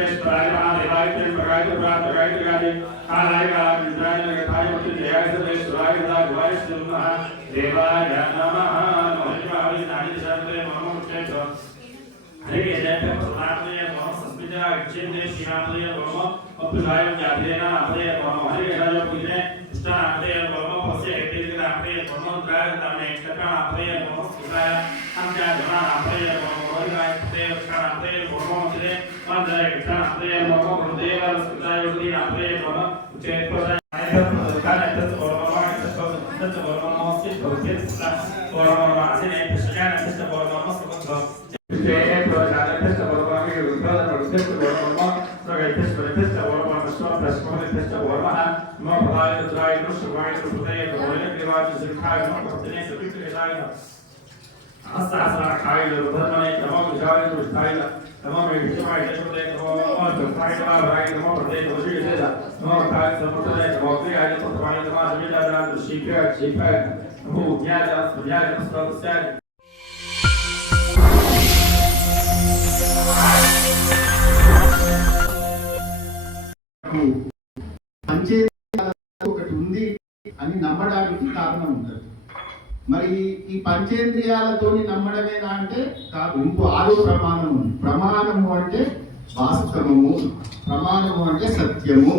विश्वेश्वराय महादेवाय त्र्यंबकाय त्रिपुरांतकाय त्रिकाले कालाय कालाग्निद्राय नरकाय मृत्युंजयाय सर्वेश्वराय सदाशिवाय नमः देवाय नमः नमः नानि शास्त्रे मम मुख्येश्वर हरे जय प्रभुनामये नमः संस्कृत्या इच्छेन्दे श्रीनामये नमः अप्रियाय जातेना नामये नमः हरे राज पूजने इष्टानामये नमः पस्य हेतिनामये नमः द्राय नामये इष्टकामये नमः सुखाय हमजा जनामये नमः हरिराय देव कामये नमः श्री मंदरे इष्टानामये नमः गुरुदेव सुखाय नामये नमः उच्चेत्पदाय कालतत् ओरमाय तत् ओरमाय तत् ओरमाय आसिने प्रश्नान तत् ओरमाय सबंध ఒకటి ఉంది అని నమ్మడానికి కారణం ఉంటుంది. మరి ఈ పంచేంద్రియాలతోని నమ్మడమేనా అంటే కాదు, ఇంకో ఆరో ప్రమాణం ఉంది. ప్రమాణము అంటే వాస్తవము, ప్రమాణము అంటే సత్యము.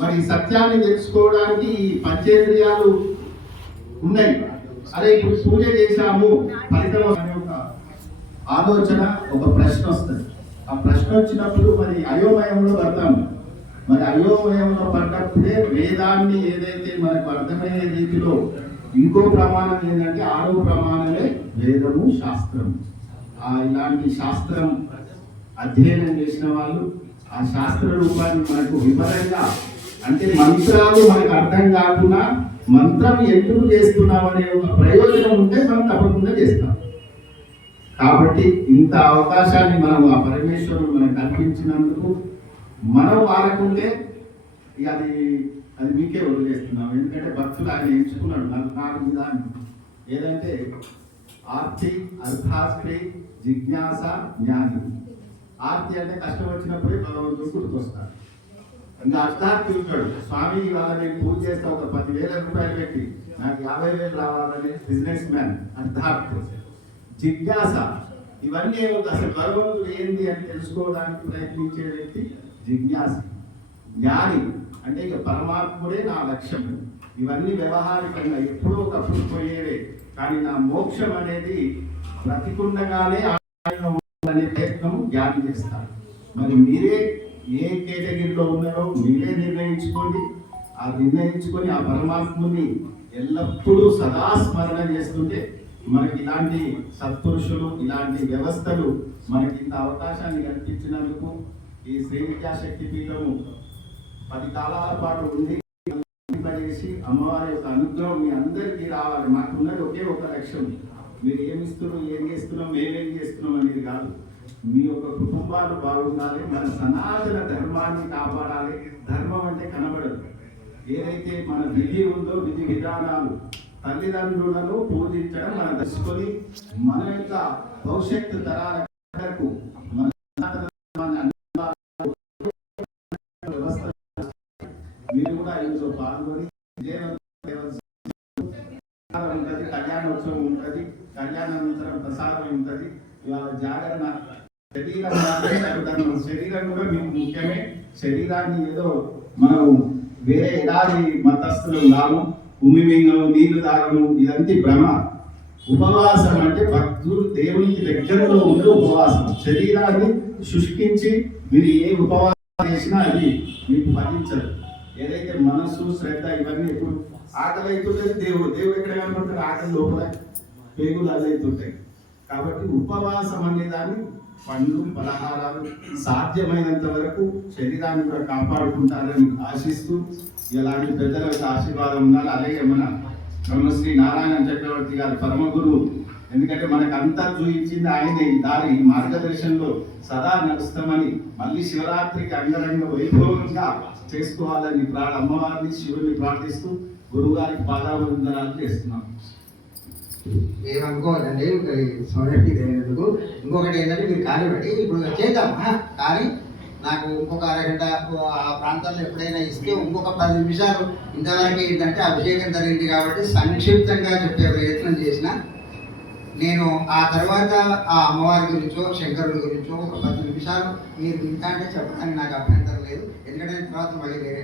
మరి సత్యాన్ని తెలుసుకోవడానికి ఈ పంచేంద్రియాలు ఉన్నాయి. అరే ఇప్పుడు పూజ చేశాము, ఫలితం అనే ఒక ఆలోచన, ఒక ప్రశ్న వస్తుంది. ఆ ప్రశ్న వచ్చినప్పుడు మరి అయోమయంలో పడతాము. మరి అయోమయంలో పడ్డప్పుడే వేదాన్ని ఏదైతే మనకు అర్థమయ్యే రీతిలో ఇంకో ప్రమాణం ఏంటంటే ఆరో ప్రమాణమే వేదము, శాస్త్రం. ఇలాంటి శాస్త్రం అధ్యయనం చేసిన వాళ్ళు ఆ శాస్త్ర రూపాన్ని మనకు వివరంగా, అంటే మంత్రాలు మనకు అర్థం కాకుండా మంత్రం ఎందుకు చేస్తున్నాం అనే ఒక ప్రయోజనం ఉంటే మనం తప్పకుండా చేస్తాం. కాబట్టి ఇంత అవకాశాన్ని మనం ఆ పరమేశ్వరుడు మనకు కల్పించినందుకు మనం వాడకుంటే అది మీకే వదిలేస్తున్నాం. ఎందుకంటే భక్తులు ఆయన ఎంచుకున్నాడు 4 విధానం. ఏదంటే ఆర్తి, అర్థాస్త్రి, జిజ్ఞాస, జ్ఞాని. ఆర్తి అంటే కష్టం వచ్చినప్పుడే భగవంతుడు గుర్తుకొస్తాడు. ఇంకా అర్థార్థి ఉంటాడు, స్వామి ఇవాళ నేను పూజ చేస్తా ఒక 10,000 రూపాయలు పెట్టి నాకు 50,000 రావాలని బిజినెస్ మ్యాన్ అర్థార్థి. జిజ్ఞాస, ఇవన్నీ ఏమవుతుంది అసలు భగవంతుడు ఏంది అని తెలుసుకోవడానికి ప్రయత్నించే వ్యక్తి జిజ్ఞాసి. జ్ఞాని అంటే ఇక పరమాత్ముడే నా లక్ష్యం. ఇవన్నీ వ్యవహారికంగా ఎప్పుడో ఒకప్పుడు పోయేవే, కానీ నా మోక్షం అనేది బ్రతికుండగానే అనే ప్రయత్నం జ్ఞాని చేస్తారు. మరి మీరే ఏ కేటగిరీలో ఉన్నారో మీరే నిర్ణయించుకోండి. ఆ నిర్ణయించుకొని ఆ పరమాత్ముని ఎల్లప్పుడూ సదా స్మరణ చేస్తుంటే మనకి ఇలాంటి సత్పురుషులు, ఇలాంటి వ్యవస్థలు మనకి ఇంత అవకాశాన్ని కల్పించినందుకు ఈ శ్రీ విద్యాశక్తి పీఠము 10 కాలాల పాటు ఉండి చేసి అమ్మవారి యొక్క అనుగ్రహం మీ అందరికీ రావాలి. మాకున్నది ఒకే ఒక లక్ష్యం, మీరు ఏమిస్తున్నాం, ఏం చేస్తున్నాం, మేమేం చేస్తున్నాం అనేది కాదు. మీ యొక్క కుటుంబాలు బాగుండాలి, మన సనాతన ధర్మాన్ని కాపాడాలి. ధర్మం అంటే కనబడదు. ఏదైతే మన విధి ఉందో, విధి విధానాలు, తల్లిదండ్రులను పూజించడం మనం తెలుసుకొని మన యొక్క భవిష్యత్తు తరాలకు మన మీరు కూడా ఇందులో పాల్గొని ఉంటుంది. కళ్యాణోత్సవం ఉంటుంది, కళ్యాణానంతరం ప్రసాదం ఉంటుంది. ఇవాళ జాగరణ. శరీరం కూడా మీకు ముఖ్యమే. శరీరాన్ని ఏదో మనం వేరే ఎడారి మతస్థులు కాము, ఉమ్మిమింగము, నీళ్లు తాగము, ఇదంతా భ్రమ. ఉపవాసం అంటే భక్తులు దేవునికి దగ్గరలో ఉండే ఉపవాసం. శరీరాన్ని శుష్కించి మీరు ఏ ఉపవాసం చేసినా అది మీకు ఫలించదు. ఏదైతే మనస్సు, శ్రద్ధ ఇవన్నీ ఇప్పుడు ఆకలి అవుతుంటుంది, దేవుడు ఎక్కడ కనపడతాడు? ఆకలి లోపల పేగులు అదైతుంటాయి. కాబట్టి ఉపవాసం అనే దాన్ని పండ్లు, పలహారాలు సాధ్యమైనంత వరకు శరీరాన్ని కూడా కాపాడుకుంటారని ఆశిస్తూ ఇలాంటి పెద్దల ఆశీర్వాదం ఉండాలి. అలాగే మన బ్రహ్మశ్రీ నారాయణ చక్రవర్తి గారి పరమ గురువు, ఎందుకంటే మనకు అంతా చూపించింది ఆయనే. ఈ దారి మార్గదర్శనంలో సదా నడుస్తామని మళ్ళీ శివరాత్రికి అంగరంగ వైభవంగా చేసుకోవాలని అమ్మవారిని, శివుడిని ప్రార్థిస్తూ గురువు గారికి పాదాభివందనాలు చేస్తున్నాం. ఏమనుకోవాలండి సోదరికి తెలియదు. ఇంకొకటి ఏంటంటే మీరు కానీ పెట్టి ఇప్పుడు చేద్దాం కానీ నాకు ఇంకొక అరగంట ఆ ప్రాంతాల్లో ఎప్పుడైనా ఇస్తే ఇంకొక 10 నిమిషాలు ఇంతవరకు ఏంటంటే అభిషేకం జరిగింది కాబట్టి సంక్షిప్తంగా చెప్పే ప్రయత్నం చేసిన. నేను ఆ తర్వాత ఆ అమ్మవారి గురించో శంకరుడి గురించో ఒక 10 నిమిషాలు మీరు వింటా అంటే చెప్పడానికి నాకు అభ్యంతరం లేదు, ఎందుకంటే తర్వాత మళ్ళీ వేరే